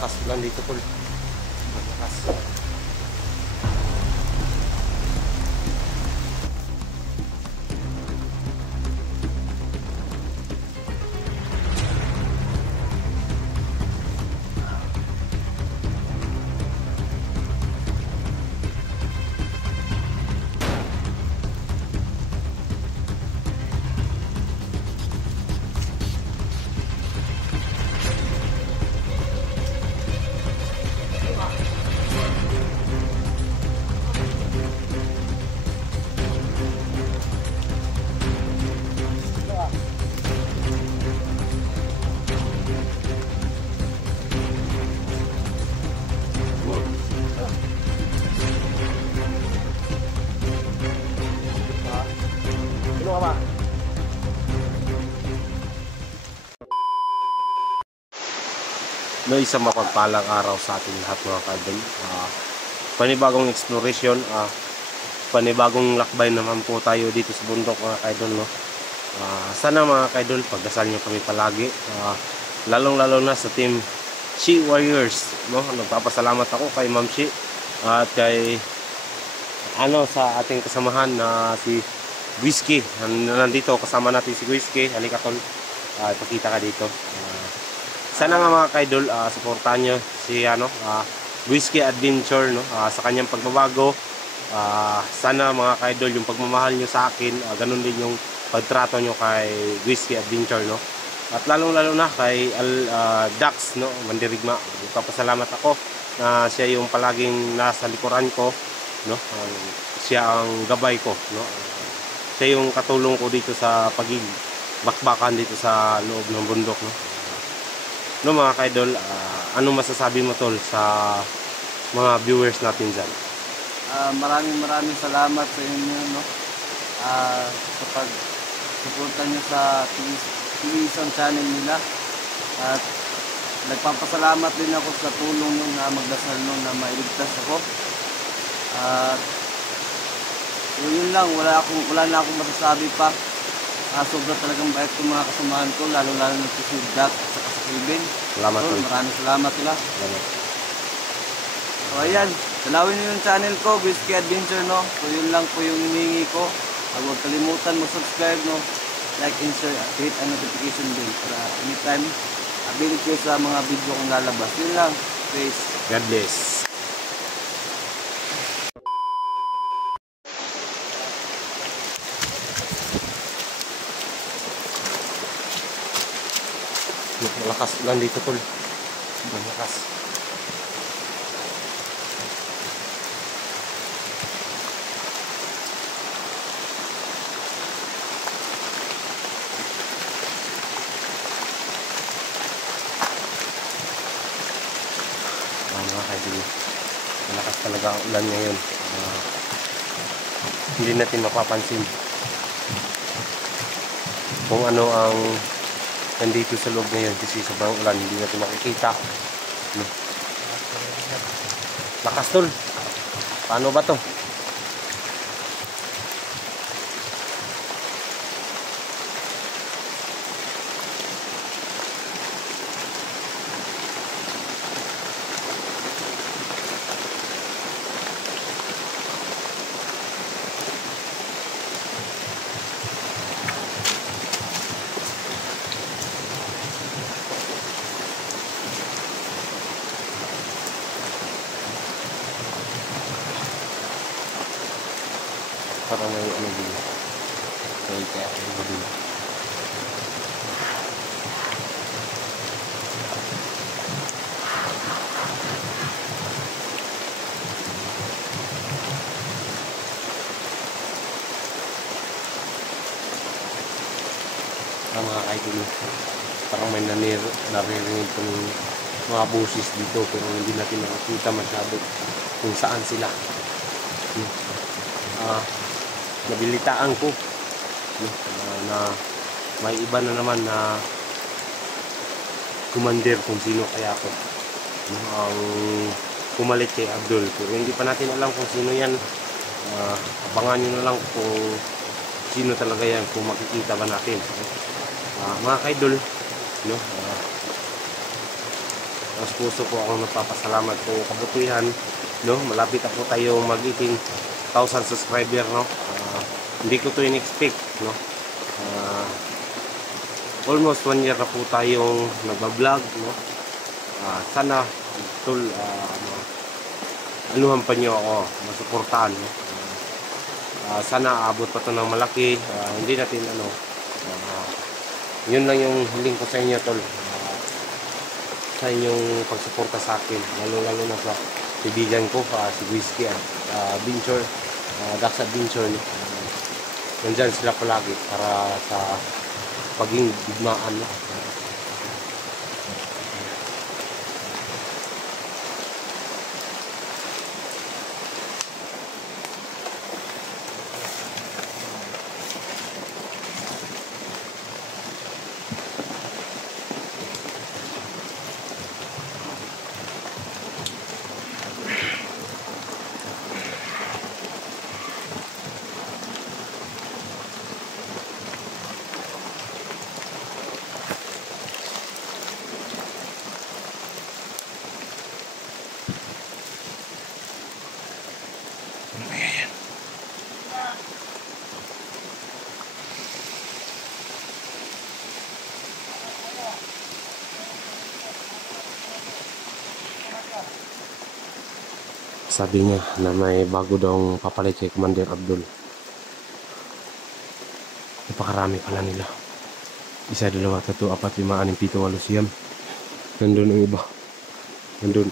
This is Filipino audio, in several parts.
Malakas lang dito, tol. Malakas. Ano ka ba? No, isang mapagpalang araw sa ating lahat mga kaidol. Panibagong exploration, panibagong lakbay naman po tayo dito sa bundok mga kaidol, no? Sana mga kaidol, pagdasal nyo kami palagi, lalong-lalo na sa team She Warriors, no? Nagpapasalamat ako kay Ma'am She at kay sa ating kasamahan na si Whiskey. Nandito kasama natin si Whiskey. Halika tol, ipakita ka dito. Sana nga mga kaidol, suportahan nyo si Whiskey Adventure, no? Sa kanyang pagbabago. Sana mga kaidol, yung pagmamahal nyo sa akin, ganun din yung pagtrato nyo kay Whiskey Adventure, no? At lalong-lalo na kay Dax, no? Mandirigma. Nagpapasalamat ako na siya yung palaging nasa likuran ko, no? Siya ang gabay ko, no? Siya yung katulong ko dito sa bakbakan dito sa loob ng bundok, no? No mga kaidol, ano masasabi mo tol sa mga viewers natin dyan? Maraming salamat sa inyo, no? Sa pag-suporta nyo sa TV channel nila. At nagpapasalamat din ako sa tulong nyo na magdasal nung na mailigtas ako. At yun lang, wala na akong masasabi pa. Sobra talagang bait ko mga kasamahan ko, lalo-lalo na si Dax at saka si Kevin. Salamat tol. Maraming salamat sila. Salamat. So ayan, dalawin nyo yung channel ko, Whiskey Adventure, no? So yun lang po yung hinihingi ko. Huwag kalimutan mo subscribe, no? Like and share at hit ang notification bell para anytime update kayo sa mga video kong lalabas. Yun lang. Peace. God bless. Malakas lang dito tol. Malakas. Mga kaidol, malakas talaga ang ulan ngayon. Hindi natin mapapansin kung ano ang nandito sa loob ngayon kasi sobrang ulan, hindi natin makikita. Lakas tol. Paano ba to? Parang may ano din. Okay, kaya ano din. Mga kaidol, parang may naririnig ko ng mga busis dito pero hindi natin nakakita masyado kung saan sila. Nabilitaan ko na may iba na naman na commander kung sino kaya ako ang pumalit kay Abdul, pero hindi pa natin alam kung sino yan. Abangan nyo na lang kung sino talaga yan, kung makikita ba natin. Mga kaidol, no? Mas puso po akong nagpapasalamat po kabutihan, no? Malapit na po tayo mag 18,000 subscriber, no? Hindi ko to in-expect, no? Almost 1 year na po tayong nagba-vlog, no? Sana tol, anuhan pa nyo ako, masuportahan, no? Sana abot pa to ng malaki. Hindi natin yun lang yung hiling ko sa inyo, tol, sa inyong pagsuporta sa akin, lalo na sa kaibigan ko, si Whiskey at Venture, Dax Adventure, no? Nandyan sila palagi para sa paging digmaan, no? Sabi niya na may bago daw papalit kay Commander Abdul. Napakarami pala nila. 1, 2, 3, 4, 5, 6, 7, 8, 9. Nandun ang iba. Nandun.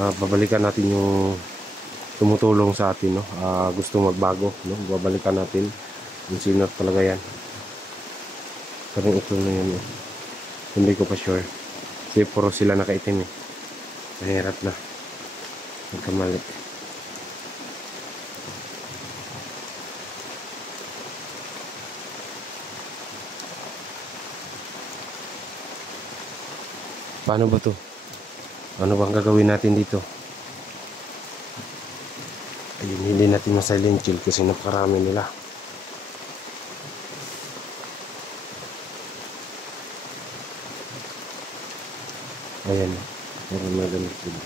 Babalikan natin yung tumutulong sa atin, no? Gusto magbago, no? Babalikan natin kung sino talaga yan. Parang ito na yan, eh. Hindi ko pa sure kasi puro sila nakaitim, eh. Mahirap na magkamali. Paano ba to? Ano bang gagawin natin dito? Ayun, hindi natin ma-silent chill kasi napakarami nila. Ayan, meron na ganun sila.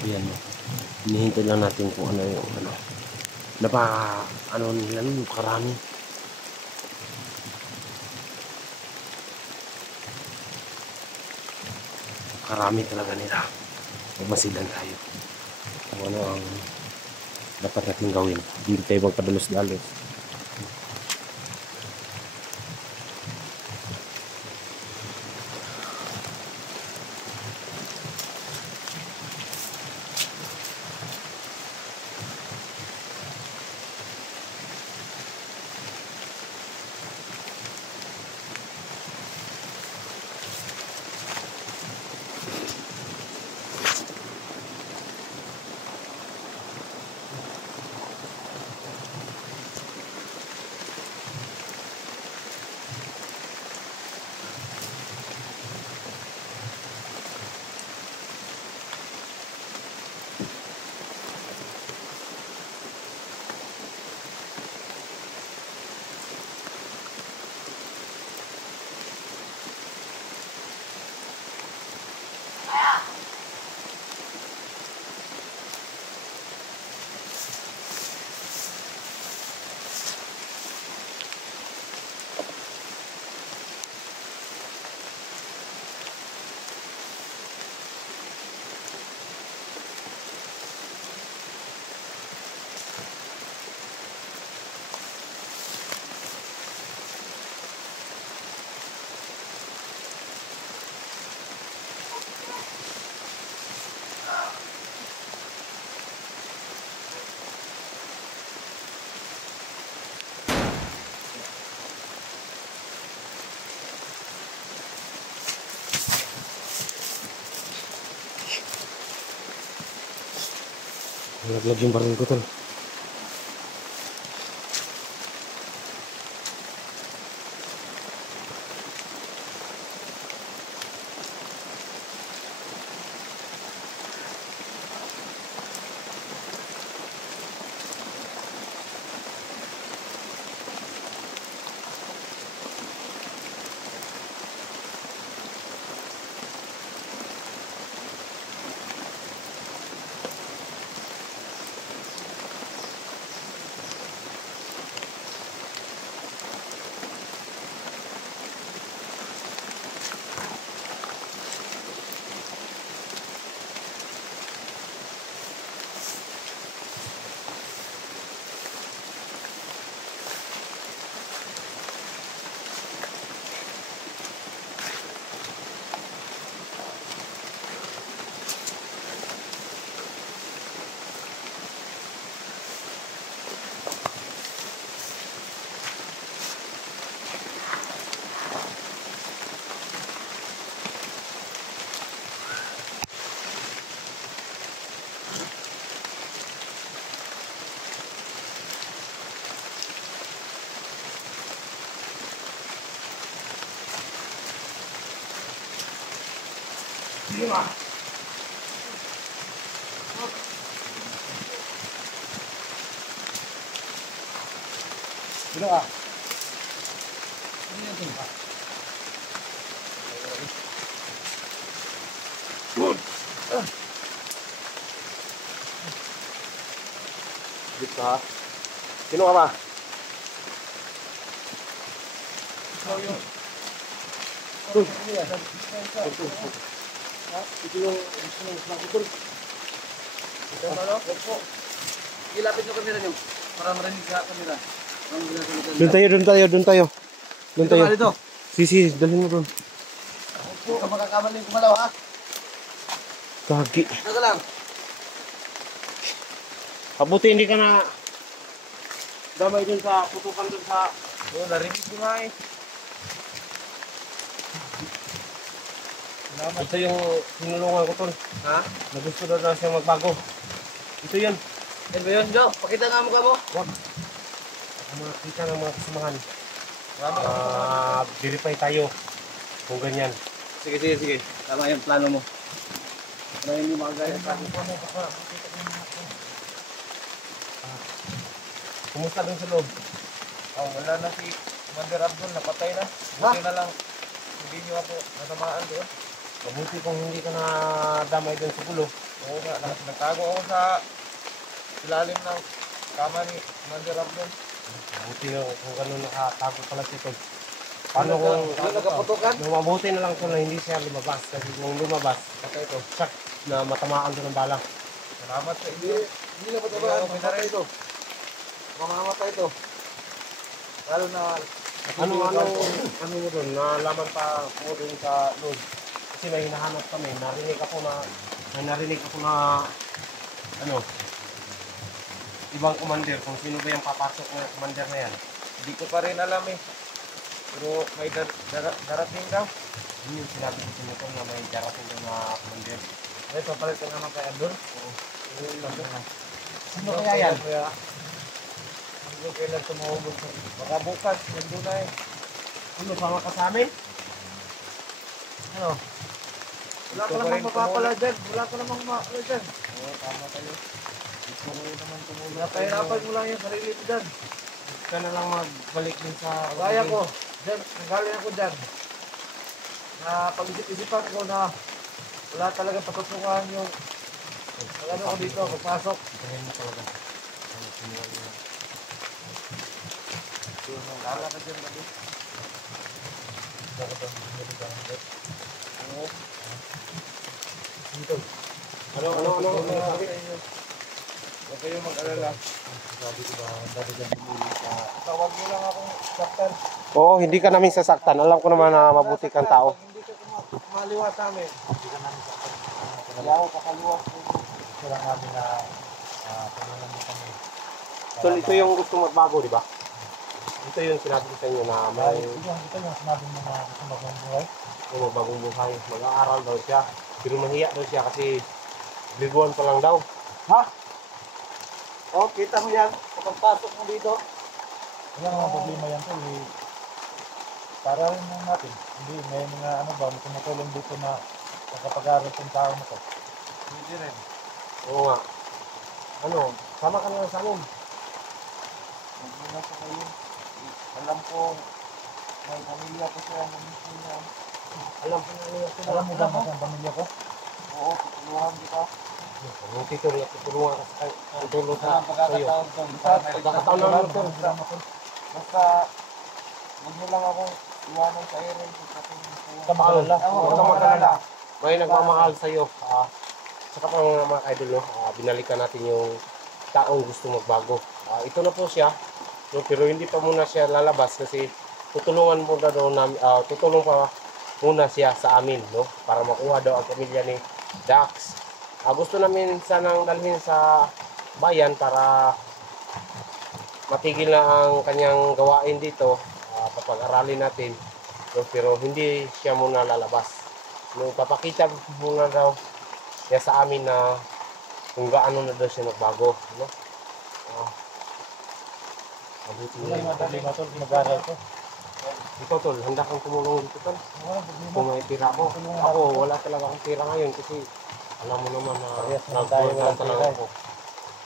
Ayan, hinihintay lang natin kung ano yung nila nun, karami. Karami talaga nila. Magmasilan tayo kung ano ang dapat natin gawin. Hindi tayo magpadalos-dalos. Nalaglag yung baril ko tol. Sino ka? Dito ka? Sino ka ba? Ito yung gusto ng snack ko. Ilapit nyo kamera nyo para marinig sa kamera. Doon tayo. Doon tayo. Dito. Sisi, dalhin mo doon. Huwag ka makakamaling kumalaw ha. Kagi. Naga lang. Kabuti hindi ka na damay dun sa putukan dun sa... Oo, narinig ko nga eh. Ito yung sinulungan ko tol. Ha? Nagusto na siya magbago. Ito yan. Yan ba yun, Jo? Pakita nga mukha mo. Wag. Baka makakita ng mga kasamahan. Marami Verify tayo kung ganyan. Sige. Tama yung plano mo. Para hindi makagaya sa akin. Kumusta dun sa loob? Oh, wala na si Commander Abdul, napatay na. Buti na lang. Hindi niyo ako natamaan doon. Mabuti kung hindi ka na damay dun sa gulo. Oo nga, nagtago ako sa ilalim ng kama ni Commander Abdul. Mabuti na kung gano'n nakatago pala si Tol. Paano kung nagkaputukan? mabuti na lang Tol na hindi siya lumabas. Kasi kung lumabas, patay ito. Sak na matamaan doon ng bala. Salamat sa inyo. Hindi na matabaan. Mamamatay ito. Mamamatay ito. Lalo na... Ano mo doon? Nalaman pa mo doon sa loob. Kasi may hinahanap kami. Narinig ako na ano, ibang commander. Kung sino ba yung papasok na commander na yan. Hindi ko pa rin alam eh. Pero may darating daw. Yun yung sinabi ko sa inyo Tol na may darating doon na commander. May papalit ka naman kay Abdul? Oo. Sino kaya yan? Ang kailan tumahubog sa... Baka bukas, nandun na eh. Ano, sama ka sa amin? Ano? Wala ka namang mapapala dyan. Oo, tama tayo. Gusto ko rin naman tumulong. Napahirapan mo lang yung sarili mo dyan. Gusto ka na lang magbalik din sa... Kaya ko. Dyan, nanggaling ako dyan. Na pag-isip-isipan ko na wala talaga patutungan yung ano ko dito, pagpasok. Ikahin mo talaga. Ano, sinuha mo lang. Kala ka dyan gabi. Oo. Dito. Ano? Huwag kayong mag-alala. Sabi ko ba, dati dyan bumili sa... Tawag nyo lang akong saktan. Oo, hindi ka namin sasaktan. Alam ko naman na mabuti kang tao. Pag hindi ka kumaliwa sa amin. Hindi ka namin saktan. Kaya ako kakaliwa. Gusto lang namin na tulungan mo kami. So, ito yung gusto magbago, di ba? Ito yung sinabi ko sa inyo na may... Ito yung sinabi mo na gusto mag-buhay. Yung magbagong buhay. Mag-aaral daw siya. Pero mahiya daw siya kasi grade 1 pa lang daw. Ha? Oh, kita mo yan. Pagpasok mo dito. Wala nga problema yan tol. Para rin lang natin. Hindi, may mga ano ba, may tumutulong dito na nakapag-aral ng tao na to. Hindi rin. Oo nga. Ano, sama ka na lang sa amin. Magmula po kayo. Alam ko, may pamilya ko siya. Namisin niya. Alam ko na niya sila. Alam mo ba ang pamilya ko? Oo, tutulungan kita. Yung tituloy at tutulungan ka sa tutulong Wala sa ang sa'yo. pagkakataon to. Pagkakataon naman ito. Basta, huwag niyo lang akong iwanan sa ere. Huwag ka makalala. Huwag kang mag-alala. May nagmamahal sa'yo. Saka pa mga idol, no? Binalikan natin yung taong gusto magbago. Ito na po siya. No? Pero hindi pa muna siya lalabas kasi tutulungan muna daw namin, tutulong pa muna siya sa amin, no? Para makuha daw ang pamilya ni Dax. Gusto namin sanang dalhin sa bayan para matigil na ang kanyang gawain dito. Papag-aralin natin. No? Pero hindi siya muna lalabas. No, papakita muna daw siya sa amin na kung gaano na daw siya nagbago. No? Mabuti Wala na. nga problema tol, mag-aral ko. Ikaw tol, handa kang tumulong dito tol. Wala problema. Kung may tira ako. Ako, wala talaga akong tira ngayon kasi alam mo naman na Parehas naman tayo nag-work walang talaga tira, ako.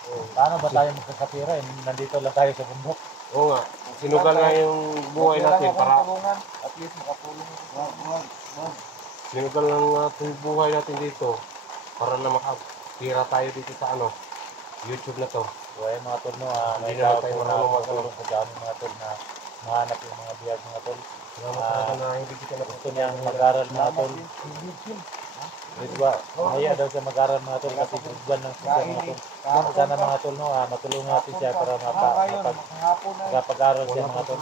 Oo. Paano ba tayo magkakatira? Nandito lang tayo sa bundok. Oo nga, sinugal na yung buhay natin para tulungan. At least makatulong ako. sinugal lang natin yung buhay natin dito para na makatira tayo dito sa YouTube na to. So ayun mga tol, no, may Hindi naman tao tayo po na marunong magtulong sa dami mga tol na mahanap yung mga biyag mga tol. Salamat talaga na hindi kita Gusto niyang mag-aral mga tol. Di ba? Mahaya daw siya mag-aral mga tol kasi gudban ng siya mga tol. Sana mga tol, no, matulungan natin siya para makapag-aral siya mga tol.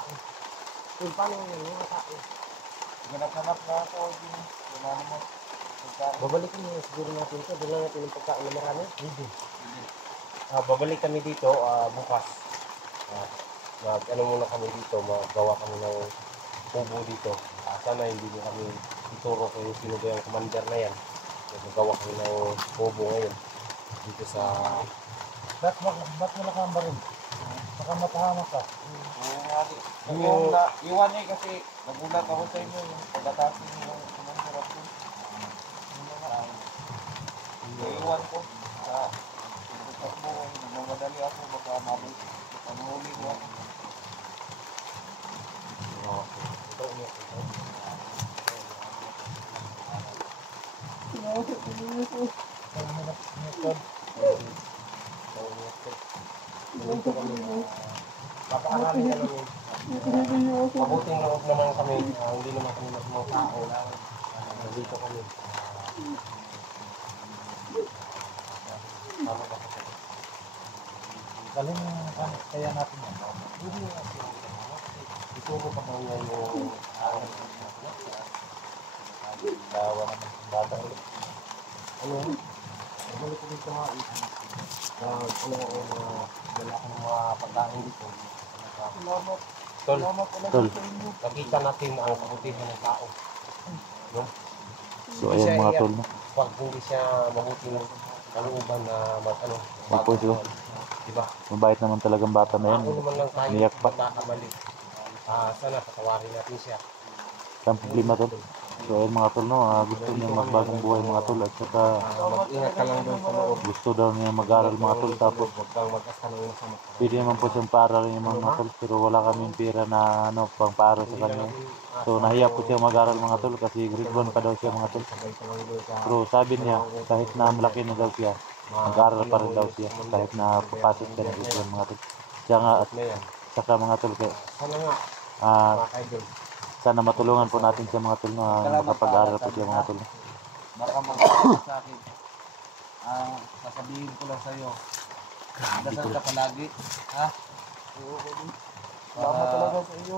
Kung paano yun, mga tao. Ganap-ganap na ako. Wala naman. Babalikan mo siguro natin ito. Dala natin yung pagkain na marami. Hindi. Babalik kami dito bukas. Ano muna kami dito, magawa kami ng kubo dito. Sana hindi mo kami ituro kung sino ba yung commander na yan. Magawa kami ng kubo ngayon. Dito sa... Ba't wala kang baril? Baka matahamak ka. Yung iwan niya kasi nagulat ako sa inyo yung pagkatasin yung kumandarap ko. Iwan ko sa pagkakas mo, nagmamadali ako, baka mabuhuli ko ako. Ito, Papaaralin ka namin. Mabuting loob naman kami. Hindi naman kami mga tao. Nandito kami. Tama ba? Galing kaya natin yan. Ituro pa ba nga yung Dawa naman yung bata ulit. ano? Balik ko dito ha. Wala akong mga pagkain dito. Salamat. Tol, Salamat talaga Tol. sa inyo. nakita natin ang kabutihan ng tao. No? So ayun mga tol, no? Pag hindi siya mabuting kalooban na Opo, sir. Diba? Mabait naman talagang bata na yan. Ako naman lang tayo Umiyak pa. magkakamali. Sana patawarin natin siya. Ang problema tol. So ayun mga tol, no? Gusto niya magbagong buhay mga tol. At saka Mag-ingat ka lang doon sa loob. gusto daw niya mag-aral mga tol. Tapos Huwag kang mag-asa ng masama. pwede naman po siyang paral yung mga tol. Pero wala kaming pera na pang paral sa kanya. So nahiya po siya mag-aral mga tol kasi grade 1 pa daw siya mga tol. Sabay ka lang doon sa... Pero sabi niya kahit na malaki na daw siya, mag-aral pa rin daw siya kahit na papasok siya ng grade 1 mga tol. Siya nga at Na yan. saka mga tol kaya Sana nga, ah, mga idol. sana matulungan po natin siya mga tol na makapag-aral po siya mga tol. Baka magkakaroon sa akin. Sasabihin ko lang sa'yo. Dasal ka palagi. Ha? Salamat talaga sa iyo.